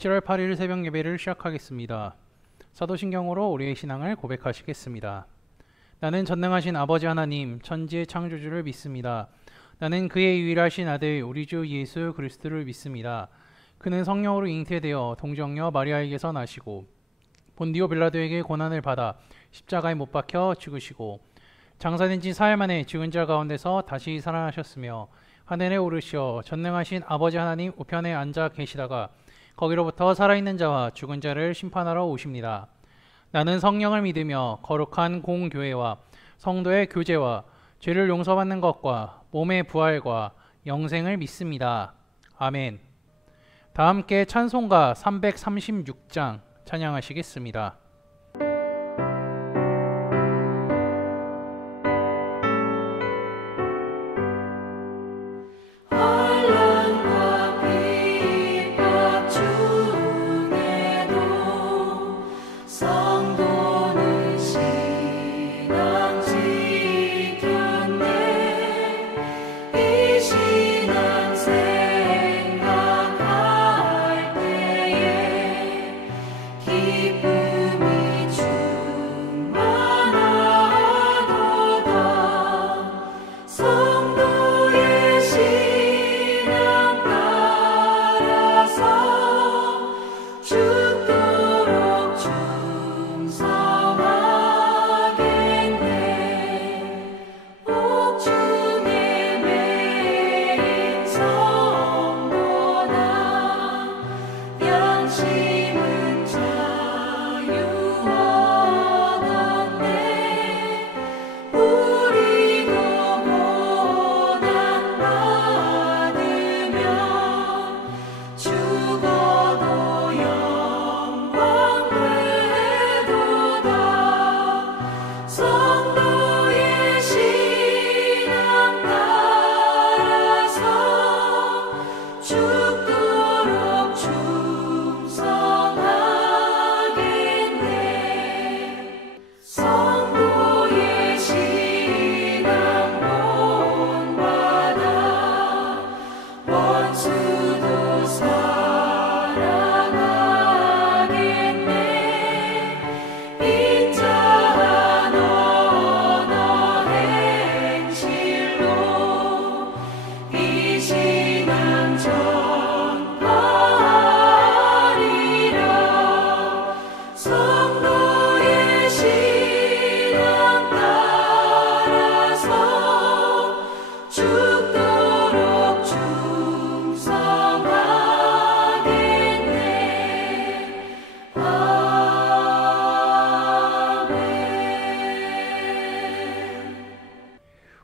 7월 8일 새벽 예배를 시작하겠습니다. 사도신경으로 우리의 신앙을 고백하시겠습니다. 나는 전능하신 아버지 하나님, 천지의 창조주를 믿습니다. 나는 그의 유일하신 아들 우리 주 예수 그리스도를 믿습니다. 그는 성령으로 잉태되어 동정녀 마리아에게서 나시고 본디오 빌라도에게 고난을 받아 십자가에 못 박혀 죽으시고 장사된 지 사흘 만에 죽은 자 가운데서 다시 살아나셨으며 하늘에 오르시어 전능하신 아버지 하나님 우편에 앉아 계시다가 거기로부터 살아있는 자와 죽은 자를 심판하러 오십니다. 나는 성령을 믿으며 거룩한 공교회와 성도의 교제와 죄를 용서받는 것과 몸의 부활과 영생을 믿습니다. 아멘. 다 함께 찬송가 336장 찬양하시겠습니다.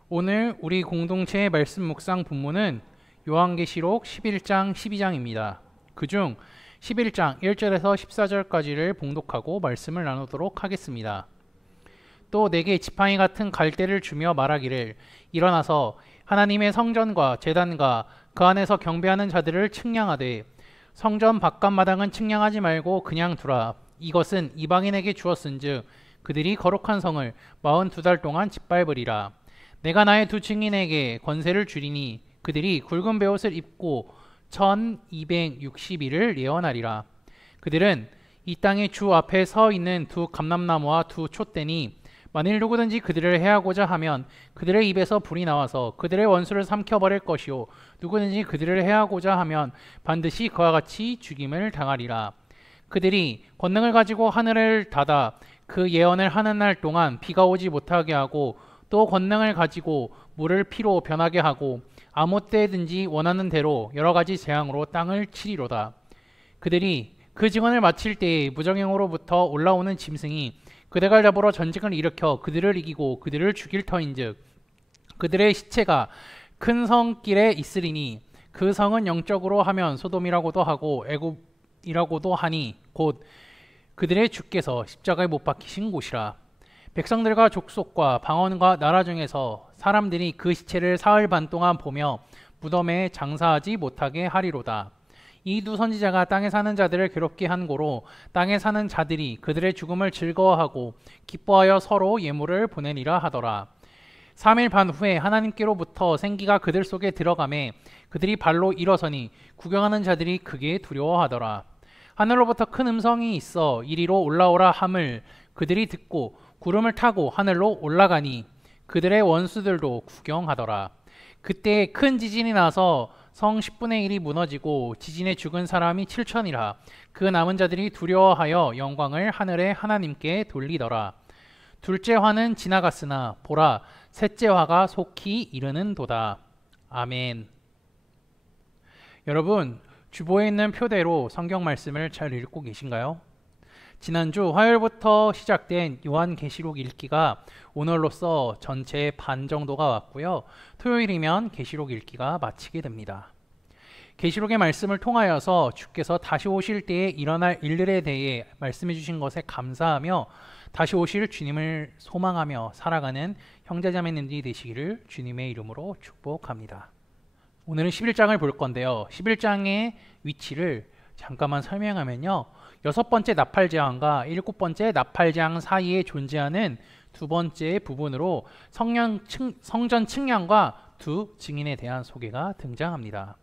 오늘 우리 공동체의 말씀 묵상 본문은 요한계시록 11장 12장입니다. 그중 11장 1절에서 14절까지를 봉독하고 말씀을 나누도록 하겠습니다. 또 내게 지팡이 같은 갈대를 주며 말하기를 일어나서 하나님의 성전과 제단과 그 안에서 경배하는 자들을 측량하되 성전 바깥마당은 측량하지 말고 그냥 두라. 이것은 이방인에게 주었은즉 그들이 거룩한 성을 42달 동안 짓밟으리라. 내가 나의 두 증인에게 권세를 주리니 그들이 굵은 베옷을 입고 1260일을 예언하리라. 그들은 이 땅의 주 앞에 서 있는 두 감람나무와 두 촛대니 만일 누구든지 그들을 해하고자 하면 그들의 입에서 불이 나와서 그들의 원수를 삼켜버릴 것이요 누구든지 그들을 해하고자 하면 반드시 그와 같이 죽임을 당하리라. 그들이 권능을 가지고 하늘을 닫아 그 예언을 하는 날 동안 비가 오지 못하게 하고 또 권능을 가지고 물을 피로 변하게 하고 아무 때든지 원하는 대로 여러 가지 재앙으로 땅을 치리로다. 그들이 그 증언을 마칠 때에 무정행으로부터 올라오는 짐승이 그들을 잡으러 전쟁을 일으켜 그들을 이기고 그들을 죽일 터인즉 그들의 시체가 큰 성길에 있으리니 그 성은 영적으로 하면 소돔이라고도 하고 애굽이라고도 하니 곧 그들의 주께서 십자가에 못 박히신 곳이라. 백성들과 족속과 방언과 나라 중에서 사람들이 그 시체를 사흘 반 동안 보며 무덤에 장사하지 못하게 하리로다. 이 두 선지자가 땅에 사는 자들을 괴롭게 한 고로 땅에 사는 자들이 그들의 죽음을 즐거워하고 기뻐하여 서로 예물을 보내리라 하더라. 3일 반 후에 하나님께로부터 생기가 그들 속에 들어가매 그들이 발로 일어서니 구경하는 자들이 크게 두려워하더라. 하늘로부터 큰 음성이 있어 이리로 올라오라 함을 그들이 듣고 구름을 타고 하늘로 올라가니 그들의 원수들도 구경하더라. 그때 큰 지진이 나서 성 10분의 1이 무너지고 지진에 죽은 사람이 7천이라. 그 남은 자들이 두려워하여 영광을 하늘의 하나님께 돌리더라. 둘째 화는 지나갔으나 보라, 셋째 화가 속히 이르는도다. 아멘. 여러분, 주보에 있는 표대로 성경 말씀을 잘 읽고 계신가요? 지난주 화요일부터 시작된 요한계시록 읽기가 오늘로써 전체의 반 정도가 왔고요. 토요일이면 계시록 읽기가 마치게 됩니다. 계시록의 말씀을 통하여서 주께서 다시 오실 때에 일어날 일들에 대해 말씀해 주신 것에 감사하며 다시 오실 주님을 소망하며 살아가는 형제자매님들이 되시기를 주님의 이름으로 축복합니다. 오늘은 11장을 볼 건데요. 11장의 위치를 잠깐만 설명하면요. 6번째 나팔제왕과 7번째 나팔제왕 사이에 존재하는 두 번째 부분으로 성전 측량과 두 증인에 대한 소개가 등장합니다.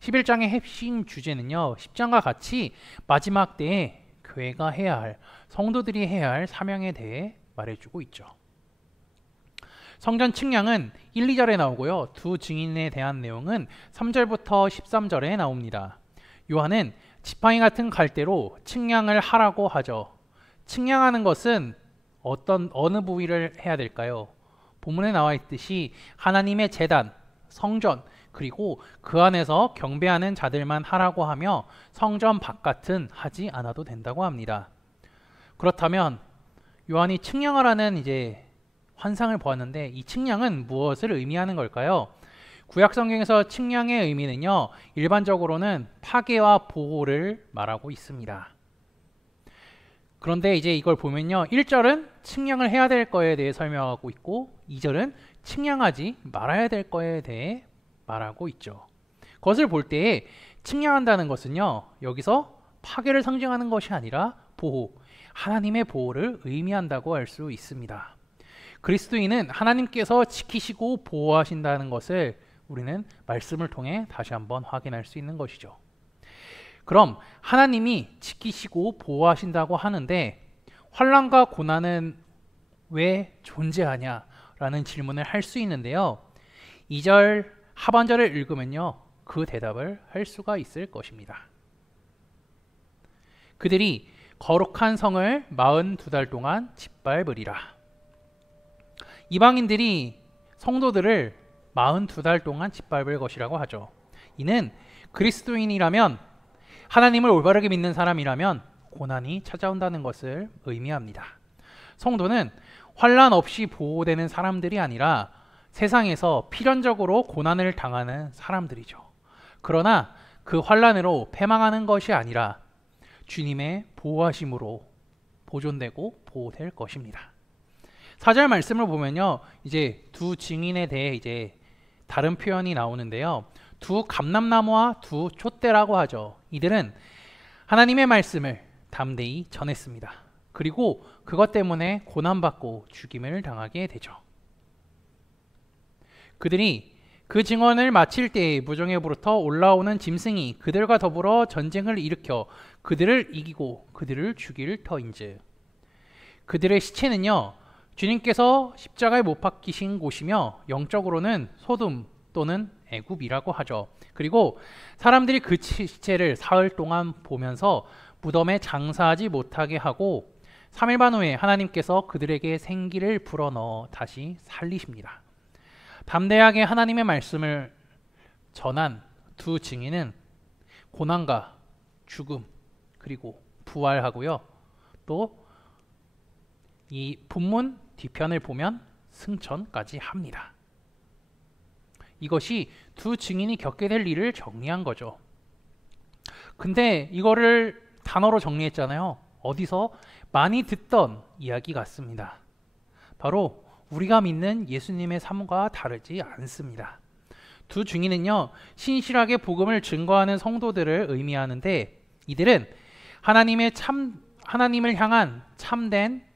11장의 핵심 주제는요. 10장과 같이 마지막 때에 교회가 해야 할, 성도들이 해야 할 사명에 대해 말해주고 있죠. 성전 측량은 1, 2절에 나오고요. 두 증인에 대한 내용은 3절부터 13절에 나옵니다. 요한은 지팡이 같은 갈대로 측량을 하라고 하죠. 측량하는 것은 어느 부위를 해야 될까요? 본문에 나와 있듯이 하나님의 제단, 성전, 그리고 그 안에서 경배하는 자들만 하라고 하며 성전 바깥은 하지 않아도 된다고 합니다. 그렇다면 요한이 측량하라는 이제 환상을 보았는데 이 측량은 무엇을 의미하는 걸까요? 구약 성경에서 측량의 의미는요, 일반적으로는 파괴와 보호를 말하고 있습니다. 그런데 이제 이걸 보면요, 1절은 측량을 해야 될 거에 대해 설명하고 있고 2절은 측량하지 말아야 될 거에 대해 말하고 있죠. 그것을 볼 때에 측량한다는 것은요, 여기서 파괴를 상징하는 것이 아니라 보호, 하나님의 보호를 의미한다고 할 수 있습니다. 그리스도인은 하나님께서 지키시고 보호하신다는 것을 우리는 말씀을 통해 다시 한번 확인할 수 있는 것이죠. 그럼 하나님이 지키시고 보호하신다고 하는데 환난과 고난은 왜 존재하냐라는 질문을 할 수 있는데요. 2절 하반절을 읽으면요, 그 대답을 할 수가 있을 것입니다. 그들이 거룩한 성을 42달 동안 짓밟으리라. 이방인들이 성도들을 42달 동안 짓밟을 것이라고 하죠. 이는 그리스도인이라면, 하나님을 올바르게 믿는 사람이라면 고난이 찾아온다는 것을 의미합니다. 성도는 환난 없이 보호되는 사람들이 아니라 세상에서 필연적으로 고난을 당하는 사람들이죠. 그러나 그 환난으로 패망하는 것이 아니라 주님의 보호하심으로 보존되고 보호될 것입니다. 4절 말씀을 보면요, 이제 두 증인에 대해 이제 다른 표현이 나오는데요. 두 감람나무와 두 촛대라고 하죠. 이들은 하나님의 말씀을 담대히 전했습니다. 그리고 그것 때문에 고난받고 죽임을 당하게 되죠. 그들이 그 증언을 마칠 때에 무정에부터 올라오는 짐승이 그들과 더불어 전쟁을 일으켜 그들을 이기고 그들을 죽일 터인즉, 그들의 시체는요, 주님께서 십자가에 못 박히신 곳이며 영적으로는 소돔 또는 애굽이라고 하죠. 그리고 사람들이 그 시체를 사흘 동안 보면서 무덤에 장사하지 못하게 하고 3일 반 후에 하나님께서 그들에게 생기를 불어넣어 다시 살리십니다. 담대하게 하나님의 말씀을 전한 두 증인은 고난과 죽음 그리고 부활하고요. 또 이 본문 뒤편을 보면 승천까지 합니다. 이것이 두 증인이 겪게 될 일을 정리한 거죠. 근데 이거를 단어로 정리했잖아요. 어디서 많이 듣던 이야기 같습니다. 바로 우리가 믿는 예수님의 삶과 다르지 않습니다. 두 증인은요, 신실하게 복음을 증거하는 성도들을 의미하는데 이들은 하나님을 향한 참된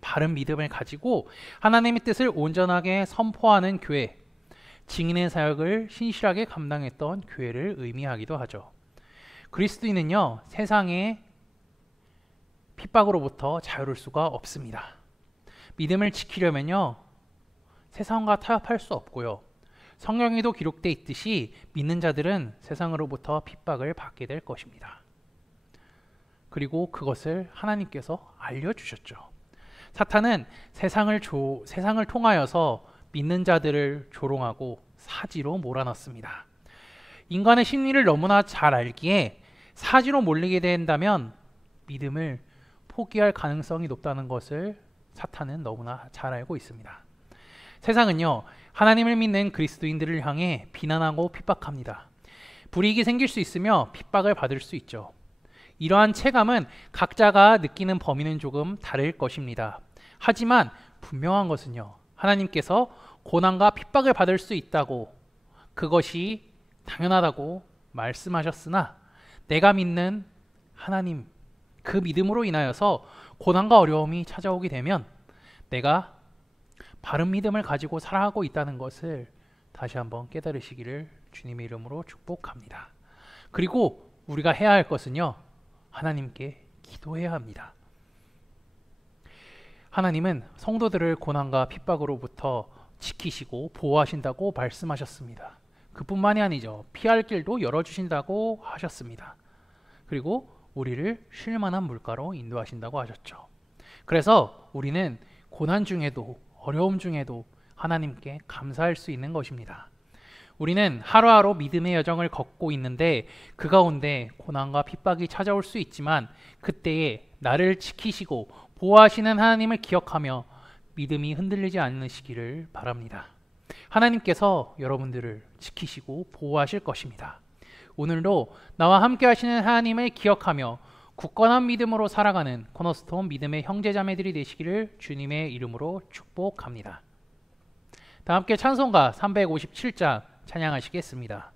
바른 믿음을 가지고 하나님의 뜻을 온전하게 선포하는 교회, 증인의 사역을 신실하게 감당했던 교회를 의미하기도 하죠. 그리스도인은요, 세상에 핍박으로부터 자유로울 수가 없습니다. 믿음을 지키려면요, 세상과 타협할 수 없고요. 성경에도 기록되어 있듯이 믿는 자들은 세상으로부터 핍박을 받게 될 것입니다. 그리고 그것을 하나님께서 알려주셨죠. 사탄은 세상을 통하여서 믿는 자들을 조롱하고 사지로 몰아넣습니다. 인간의 심리를 너무나 잘 알기에 사지로 몰리게 된다면 믿음을 포기할 가능성이 높다는 것을 사탄은 너무나 잘 알고 있습니다. 세상은요, 하나님을 믿는 그리스도인들을 향해 비난하고 핍박합니다. 불이익이 생길 수 있으며 핍박을 받을 수 있죠. 이러한 체감은 각자가 느끼는 범위는 조금 다를 것입니다. 하지만 분명한 것은요, 하나님께서 고난과 핍박을 받을 수 있다고, 그것이 당연하다고 말씀하셨으나 내가 믿는 하나님, 그 믿음으로 인하여서 고난과 어려움이 찾아오게 되면 내가 바른 믿음을 가지고 살아가고 있다는 것을 다시 한번 깨달으시기를 주님의 이름으로 축복합니다. 그리고 우리가 해야 할 것은요, 하나님께 기도해야 합니다. 하나님은 성도들을 고난과 핍박으로부터 지키시고 보호하신다고 말씀하셨습니다. 그뿐만이 아니죠. 피할 길도 열어주신다고 하셨습니다. 그리고 우리를 쉴 만한 물가로 인도하신다고 하셨죠. 그래서 우리는 고난 중에도 어려움 중에도 하나님께 감사할 수 있는 것입니다. 우리는 하루하루 믿음의 여정을 걷고 있는데 그 가운데 고난과 핍박이 찾아올 수 있지만 그때에 나를 지키시고 보호하시는 하나님을 기억하며 믿음이 흔들리지 않으시기를 바랍니다. 하나님께서 여러분들을 지키시고 보호하실 것입니다. 오늘도 나와 함께 하시는 하나님을 기억하며 굳건한 믿음으로 살아가는 코너스톤 믿음의 형제자매들이 되시기를 주님의 이름으로 축복합니다. 다 함께 찬송가 357장 찬양하시겠습니다.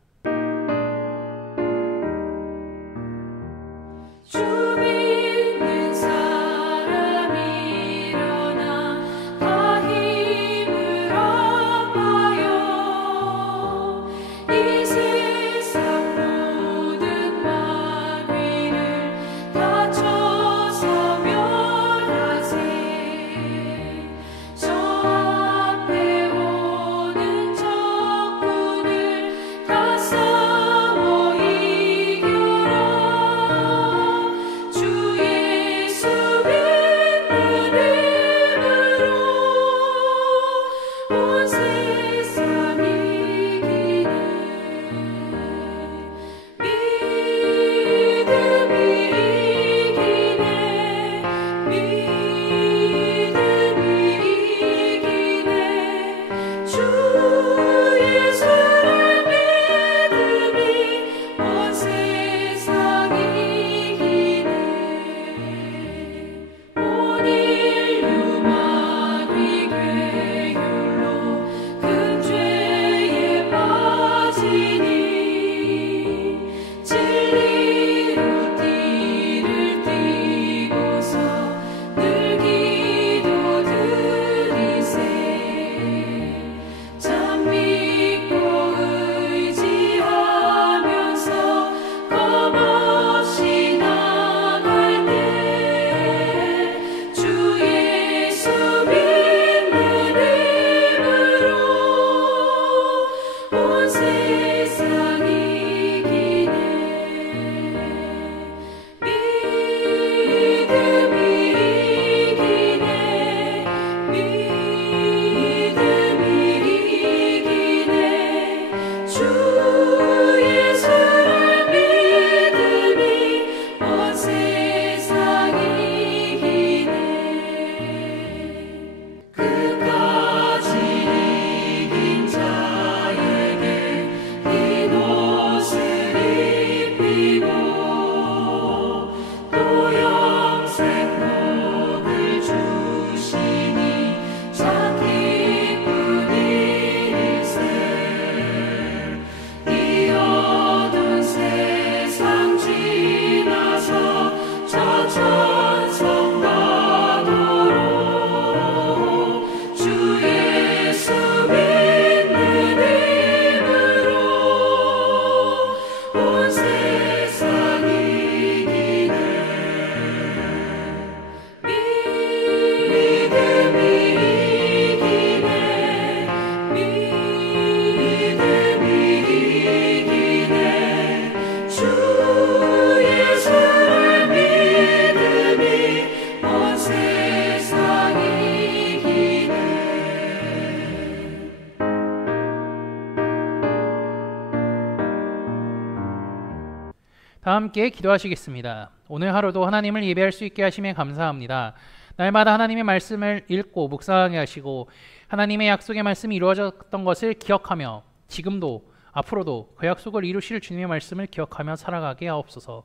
함께 기도하시겠습니다. 오늘 하루도 하나님을 예배할 수 있게 하심에 감사합니다. 날마다 하나님의 말씀을 읽고 묵상하게 하시고 하나님의 약속의 말씀이 이루어졌던 것을 기억하며 지금도 앞으로도 그 약속을 이루실 주님의 말씀을 기억하며 살아가게 하옵소서.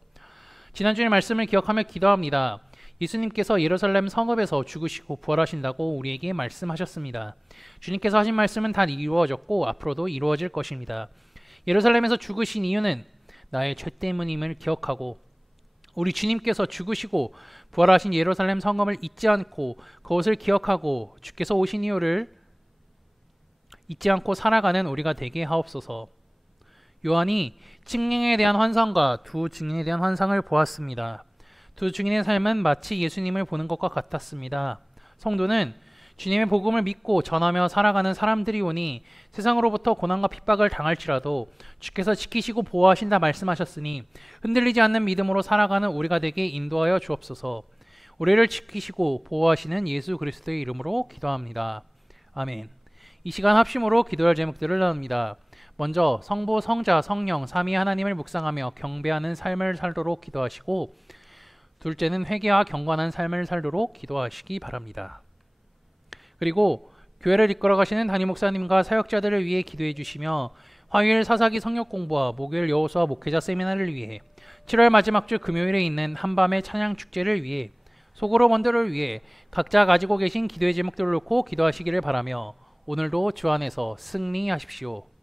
지난주의 말씀을 기억하며 기도합니다. 예수님께서 예루살렘 성읍에서 죽으시고 부활하신다고 우리에게 말씀하셨습니다. 주님께서 하신 말씀은 다 이루어졌고 앞으로도 이루어질 것입니다. 예루살렘에서 죽으신 이유는 나의 죄 때문임을 기억하고 우리 주님께서 죽으시고 부활하신 예루살렘 성읍을 잊지 않고 그것을 기억하고 주께서 오신 이유를 잊지 않고 살아가는 우리가 되게 하옵소서. 요한이 측량에 대한 환상과 두 증인에 대한 환상을 보았습니다. 두 증인의 삶은 마치 예수님을 보는 것과 같았습니다. 성도는 주님의 복음을 믿고 전하며 살아가는 사람들이 오니 세상으로부터 고난과 핍박을 당할지라도 주께서 지키시고 보호하신다 말씀하셨으니 흔들리지 않는 믿음으로 살아가는 우리가 되게 인도하여 주옵소서. 우리를 지키시고 보호하시는 예수 그리스도의 이름으로 기도합니다. 아멘. 이 시간 합심으로 기도할 제목들을 나눕니다. 먼저 성부, 성자, 성령, 삼위 하나님을 묵상하며 경배하는 삶을 살도록 기도하시고 둘째는 회개와 경건한 삶을 살도록 기도하시기 바랍니다. 그리고 교회를 이끌어 가시는 담임 목사님과 사역자들을 위해 기도해 주시며 화요일 사사기 성역 공부와 목요일 여호수아 목회자 세미나를 위해 7월 마지막 주 금요일에 있는 한밤의 찬양 축제를 위해 소그룹 원더를 위해 각자 가지고 계신 기도의 제목들을 놓고 기도하시기를 바라며 오늘도 주 안에서 승리하십시오.